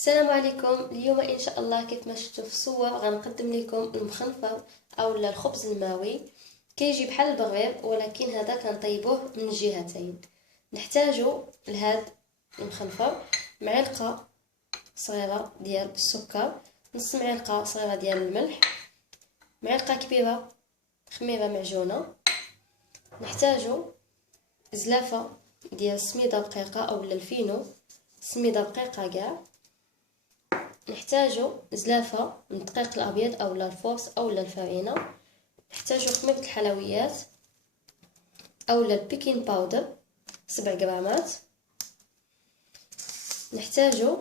السلام عليكم. اليوم ان شاء الله كيف ما شفتوا في الصور غنقدم لكم المخنفر او الخبز الماوي. كيجي بحال البغيض ولكن هذا كنطيبوه من الجهتين. نحتاجو لهذا المخنفر معلقه صغيره ديال السكر، نص معلقه صغيره ديال الملح، معلقه كبيره خميره معجونه. نحتاجو زلافه ديال السميده رقيقه او الفينو، سميده رقيقه كاع. نحتاجو زلافه من الدقيق الابيض او الفورس او الفارينه. نحتاجو خميره الحلويات او البيكين باودر 7 غرامات. نحتاجو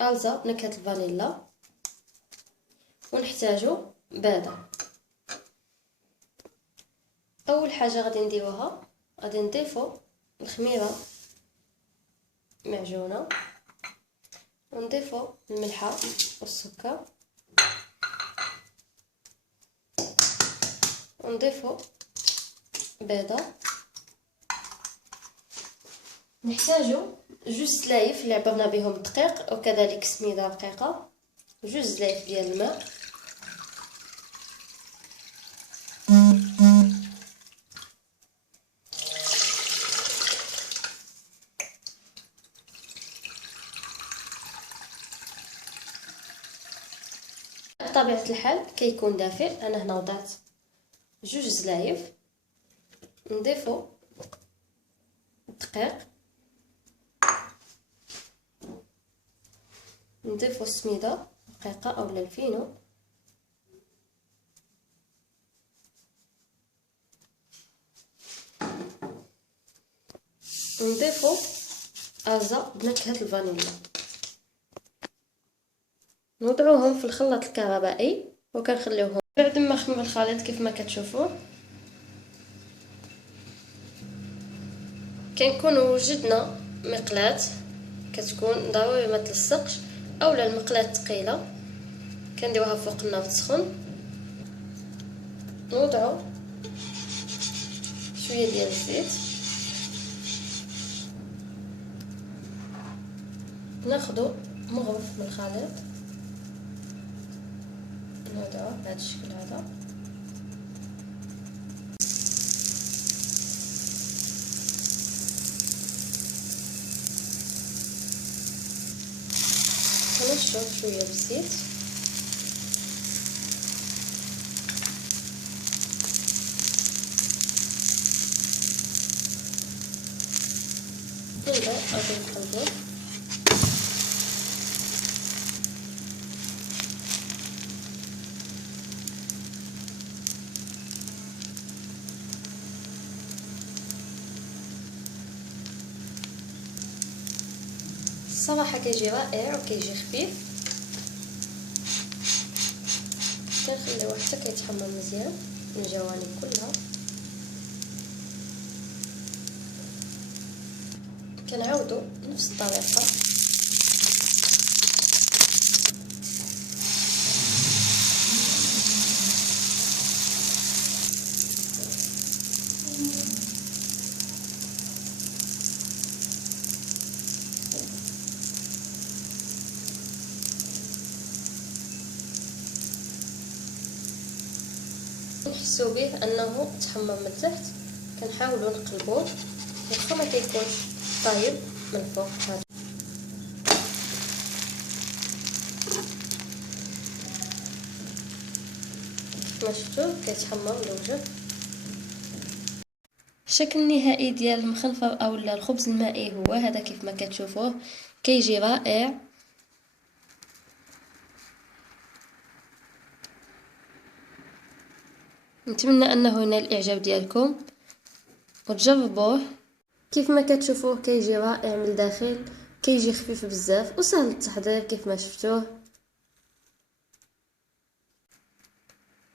ألزا نكهه الفانيلا، ونحتاجو بيضه. اول حاجه غادي نديروها غادي نضيفو الخميره معجونه، ونضيفو الملحه والسكر، ونضيفو بيضه. نحتاجو جوج سلايف اللي عبرنا بهم الدقيق وكذلك سميده رقيقه، جوج سلايف ديال الماء، بطبيعه الحال كيكون دافئ. انا هنا وضعت جوج سلايف. نضيفو الدقيق، نضيفو السميده رقيقه او الفينو، ونضيفو ألزا بنكهه الفانيلا. نوضعوهم في الخلاط الكهربائي وكنخليوهم. بعد ما خمم الخليط كيف ما كتشوفوا كنكون وجدنا مقلاة، كتكون ضروري ما تلصقش، اولا المقلاة ثقيله كنديروها فوق النار تسخن. نوضعوا شويه ديال الزيت، ناخذ مغرف من الخليط، نوضعوه بهذا الشكل هذا. نرشو شويه بالزيت، نبداو غادي نقلبوه. الصراحه كيجي رائع وكيجي خفيف. كنخليوه حتى كيتحمر مزيان من الجوانب كلها. كنعاودو نفس الطريقه. نحسو به انه تحمر من التحت، كنحاولوا نقلبوه واخا ما كيكونش طايب من فوق. هذا كما شفتوا كيتحمر ملوجه. الشكل النهائي ديال المخنفر او الخبز المائي هو هذا كيف ما كتشوفوه، كيجي رائع. نتمنى انه ينال الاعجاب ديالكم وتجربوه. كيف ما كتشوفوه كيجي رائع من الداخل، كيجي خفيف بزاف وسهل التحضير كيف ما شفتوه.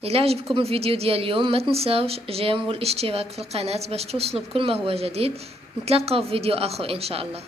الى عجبكم الفيديو ديال اليوم ما تنساوش جيم والاشتراك في القناة باش توصلوا بكل ما هو جديد. نتلاقاو في فيديو اخر ان شاء الله.